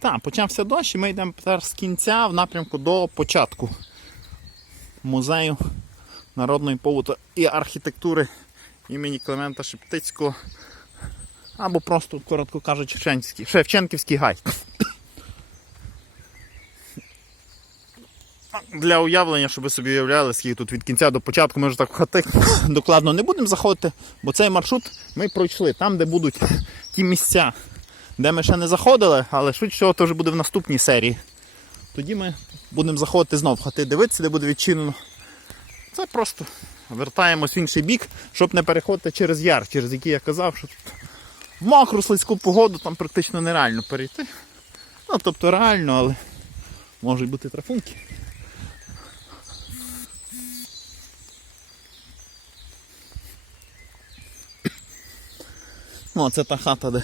Так, почався дощ і ми йдемо тепер з кінця в напрямку до початку музею народної побуту і архітектури імені Климента Шептицького. Або просто, коротко кажучи, Шевченківський, Шевченківський гай. Для уявлення, щоб ви собі уявляли, скільки тут від кінця до початку, ми вже так хати докладно не будемо заходити, бо цей маршрут ми пройшли там, де будуть ті місця, де ми ще не заходили, але швидше то вже буде в наступній серії. Тоді ми будемо заходити знов в хати, дивитися, де буде відчинено. Це просто вертаємось в інший бік, щоб не переходити через яр, через який я казав, що тут в мокру слизьку погоду там практично нереально перейти. Ну, тобто реально, але можуть бути трафунки. Ну, а це та хата, де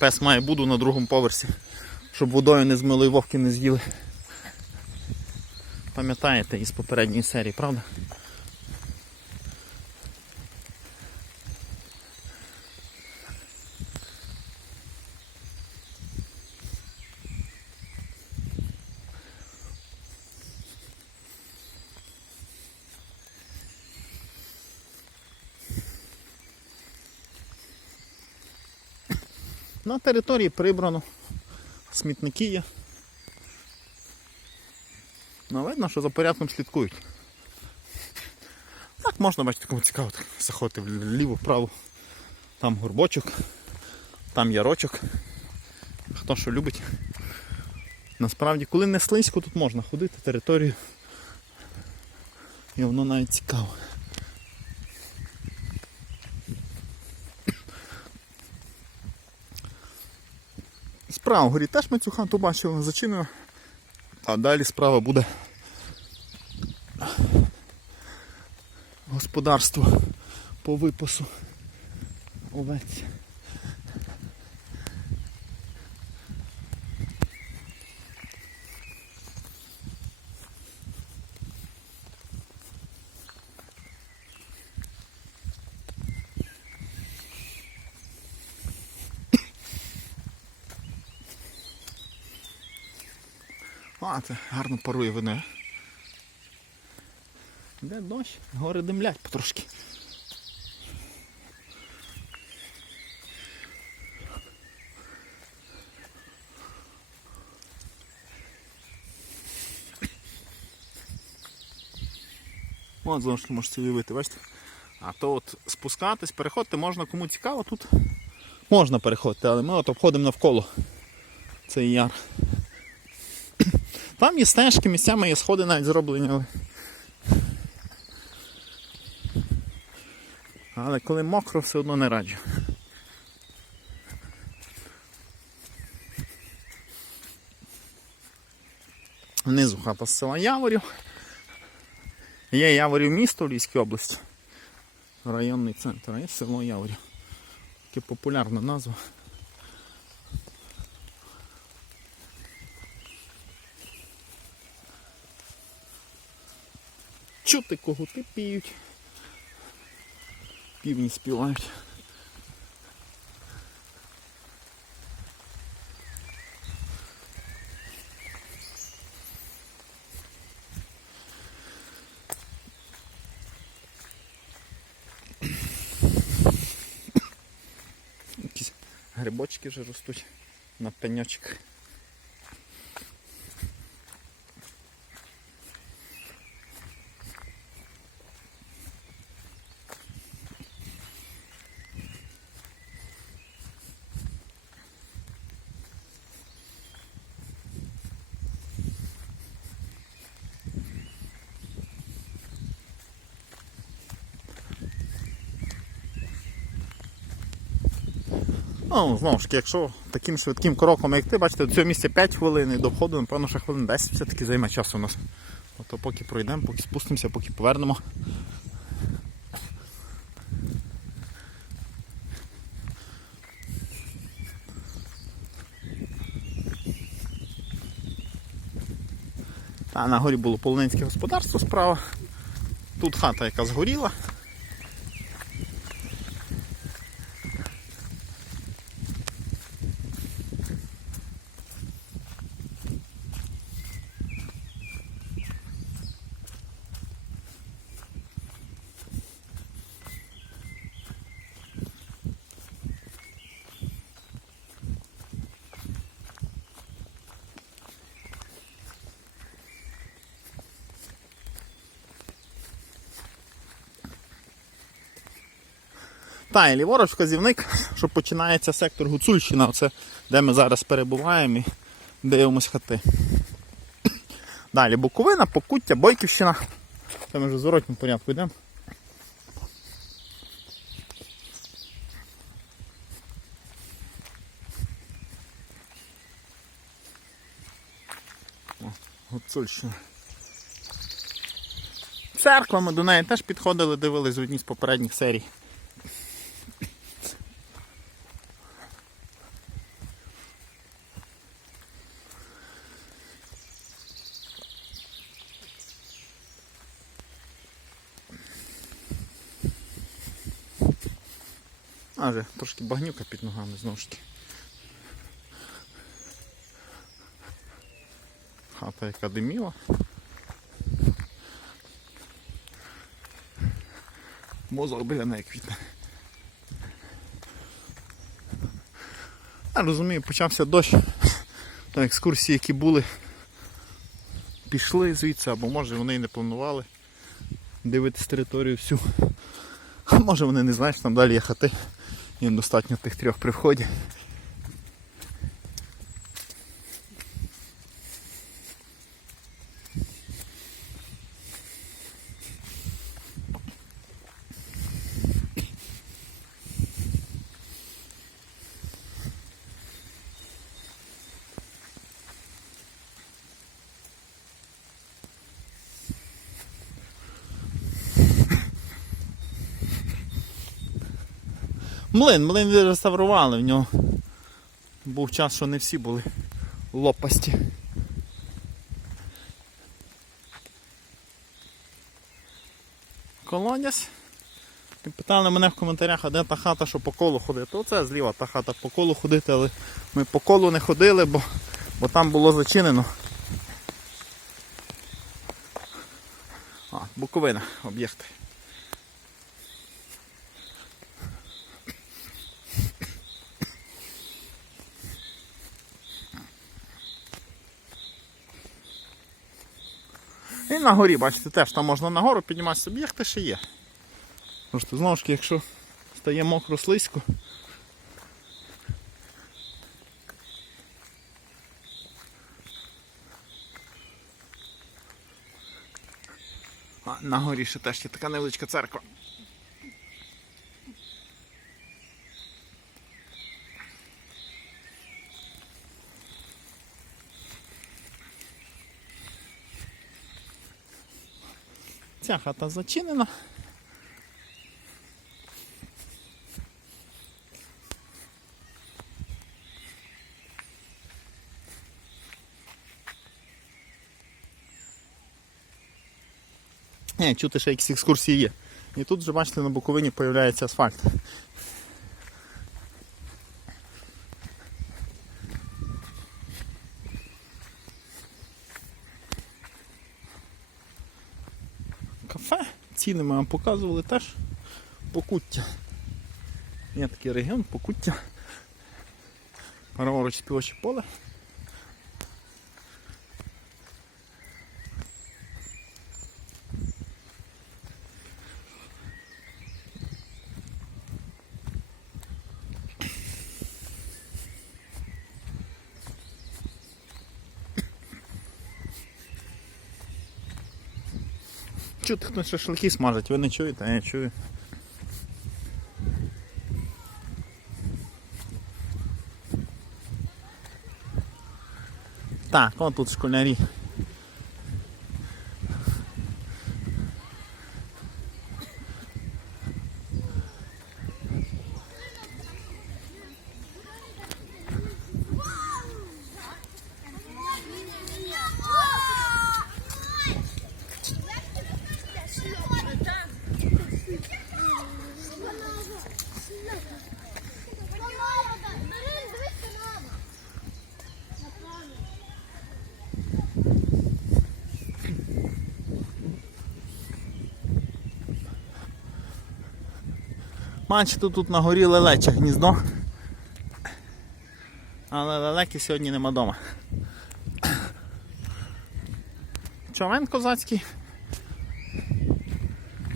пес має буду на другому поверсі, щоб водою не змили і вовки не з'їли. Пам'ятаєте із попередньої серії, правда? Території прибрано, смітники є. Ну, видно, що за порядком слідкують. Так можна бачити, кому цікаво, так заходити вліво, вправо. Там горбочок, там ярочок. Хто що любить. Насправді, коли не слизько, тут можна ходити територію. І воно навіть цікаво. Справа горі теж ми цю хату бачили, зачинено. А далі справа буде господарство по випасу овець. А, це гарно парує видно. Де дощ? Гори димлять потрошки. От знову ж таки можете уявити, бачите? А то от спускатись, переходити можна кому цікаво, тут можна переходити, але ми от обходимо навколо цей яр. Там є стежки, місцями є сходи навіть зроблені. Але... але коли мокро, все одно не раджу. Внизу хата з села Яворів. Є Яворів місто в Львівській області. Районний центр, а є село Яворів. Таке популярна назва. Чути когути піють. Півні співають. Грибочки вже ростуть на пеньочках. Ну, знову ж таки, якщо таким швидким кроком, як ти, бачите, до цього місця 5 хвилин і до входу, напевно, ще хвилин 10 все-таки займе часу у нас. Ото поки пройдемо, поки спустимося, поки повернемо. А на горі було полонинське господарство справа. Тут хата, яка згоріла. Та, і ліворуч вказівник, що починається сектор Гуцульщина, оце, де ми зараз перебуваємо і дивимось хати. Далі Буковина, Покуття, Бойківщина. Це ми вже зворотньому порядку йдемо. Гуцульщина. Церква, ми до неї теж підходили, дивились в одній з попередніх серій. А вже трошки багнюка під ногами знову ж таки. Хата яка диміла. Мозок біля неї квітне. Я розумію, почався дощ. Там екскурсії, які були, пішли звідси, або може вони і не планували дивитись територію всю. А може вони не знають, що там далі є хати. Їм достатньо тих трьох при вході. Млин, млин реставрували в нього. Був час, що не всі були лопасті. Колодязь. Питали мене в коментарях, а де та хата, що по колу ходити. Оце зліва та хата по колу ходити, але ми по колу не ходили, бо, бо там було зачинено. А, Буковина, об'єкти. І на горі, бачите, теж там можна на гору підніматися, об'єкти ще є. Просто знову ж таки, якщо стає мокро слизько. А, на горі ще теж є така невеличка церква. Ця хата зачинена. Не, чути ще якісь екскурсії є. І тут вже бачите на Буковині з'являється асфальт. Ціни ми вам показували теж. Покуття. Є такий регіон, покуття. Праворуч співоче поле. Чути, хтось шашлики смажить, ви не чуєте, а я чую. Так, от тут школярі. Бачите, тут на горі лелече гніздо. Але лелеки сьогодні нема вдома. Човен козацький.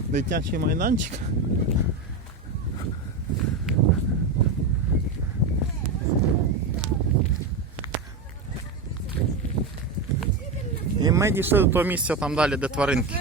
Дитячий майданчик. Ми дійшли до того місця там далі, де тваринки.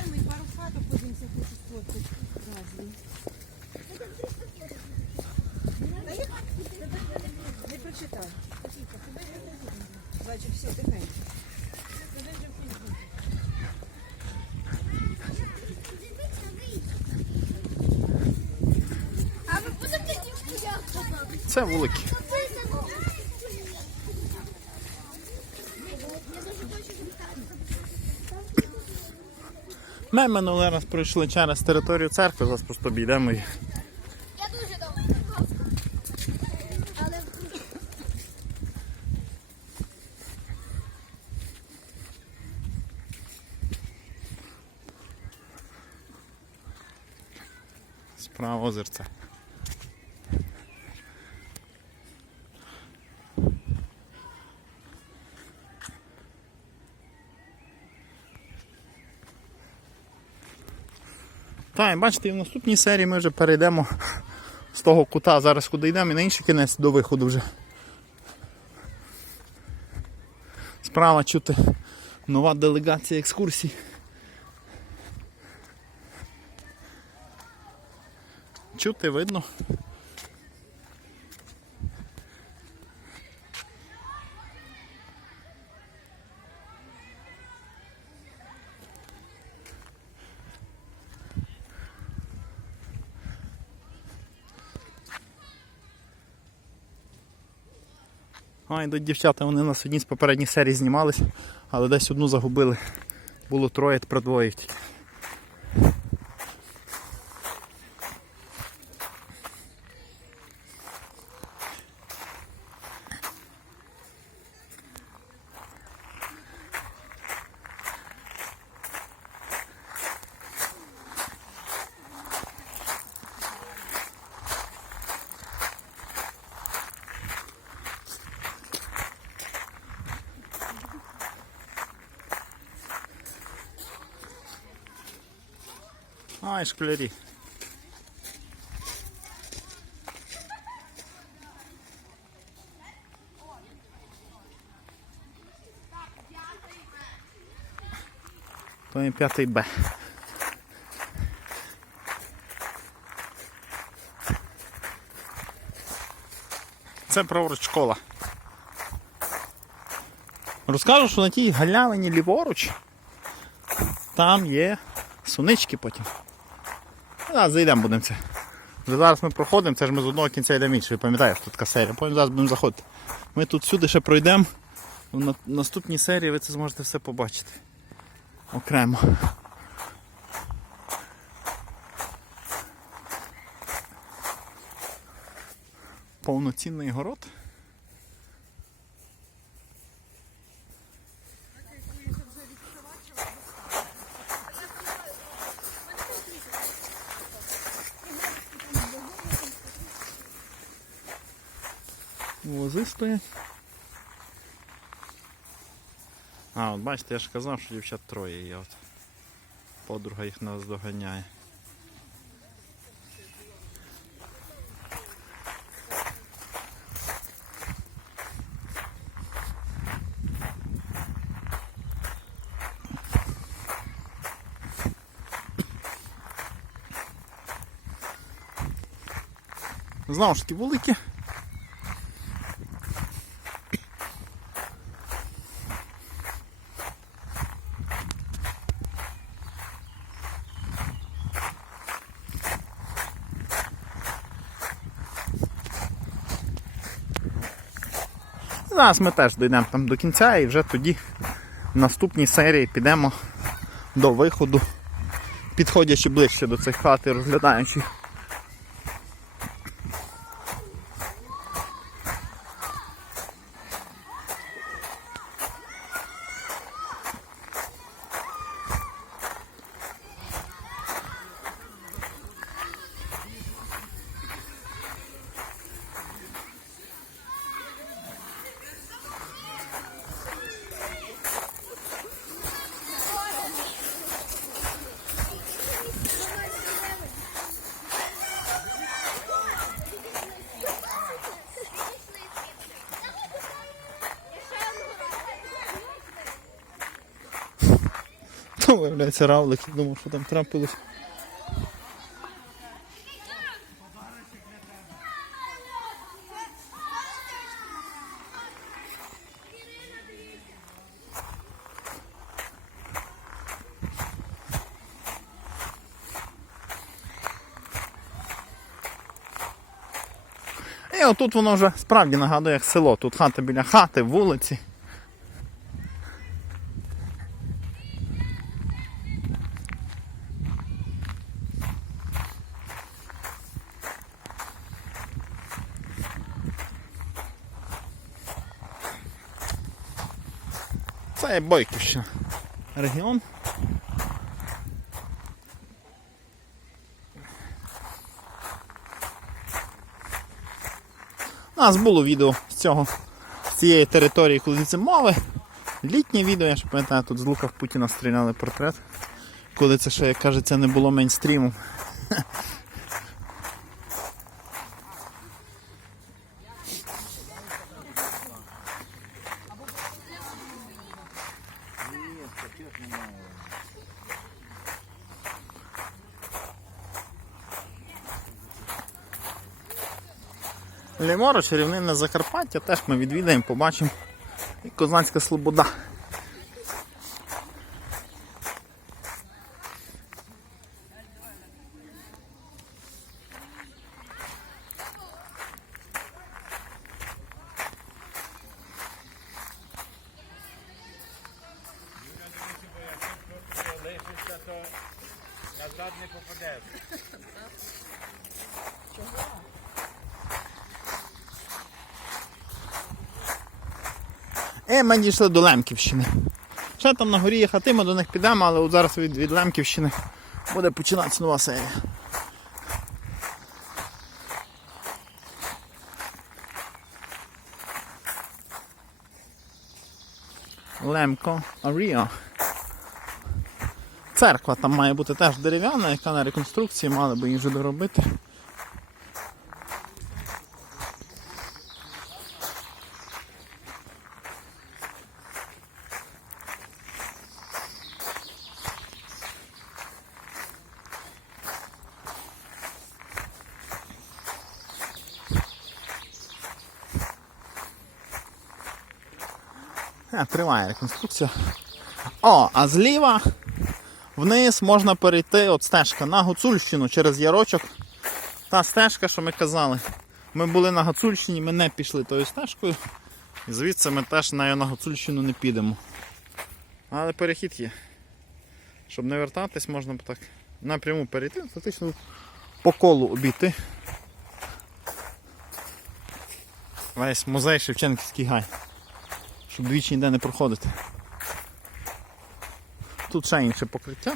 Ми минулий раз пройшли через територію церкви, зараз просто обійдемо її. Я дуже ласка. Але Справа озерця. Так, і бачите, і в наступній серії ми вже перейдемо з того кута, зараз куди йдемо, і на інший кінець до виходу вже. Справа чути нова делегація екскурсій. Чути видно. А, йдуть дівчата, вони у нас одні з попередніх серій знімались, але десь одну загубили. Було троє, тепер двоє Ай, школярі. То є п'ятий Б. Це праворуч школа. Розкажу, що на тій галявині ліворуч там є сунички потім. А, зайдемо будемо це. Вже зараз ми проходимо, це ж ми з одного кінця йдемо інший, пам'ятаєш, тут така серія. Потім зараз будемо заходити. Ми тут сюди ще пройдемо. На- наступній серії ви це зможете все побачити. Окремо. Повноцінний город. Вози. А, от бачите, я ж казав, що дівчат троє є. От. Подруга їх нас доганяє. Знову ж таки великі. Зараз ми теж дійдемо там до кінця і вже тоді в наступній серії підемо до виходу, підходячи ближче до цих хат і розглядаючи. Виявляється, равлик, я думав, що там трапилось. І отут воно вже справді нагадує як село. Тут хата біля хати, вулиці. Це є Бойківщина. Регіон. У нас було відео з цього, з цієї території, коли це мови. Літнє відео, я ще пам'ятаю, тут з лука в Путіна стріляли портрет. Коли це ще, як кажеться, не було мейнстріму. Ліморо, чарівнинне Закарпаття, теж ми відвідаємо, побачимо. І Козацька Слобода. І ми дійшли до Лемківщини. Ще там на горі є хати, ми до них підемо, але от зараз від, від Лемківщини буде починатися нова серія. Лемко Аріа. Церква там має бути теж дерев'яна, яка на реконструкції мали би її вже доробити. Триває реконструкція. О, а зліва вниз можна перейти от стежка на Гуцульщину через Ярочок. Та стежка, що ми казали. Ми були на Гуцульщині, ми не пішли тою стежкою. І звідси ми теж на, на Гуцульщину не підемо. Але перехід є. Щоб не вертатись, можна так напряму перейти, фактично по колу обійти. Весь музей Шевченківський гай щоб двічі ніде не проходити. Тут ще інше покриття.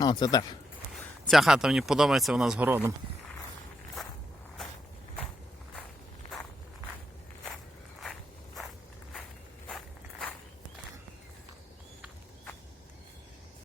О, це так. Ця хата мені подобається, вона з городом.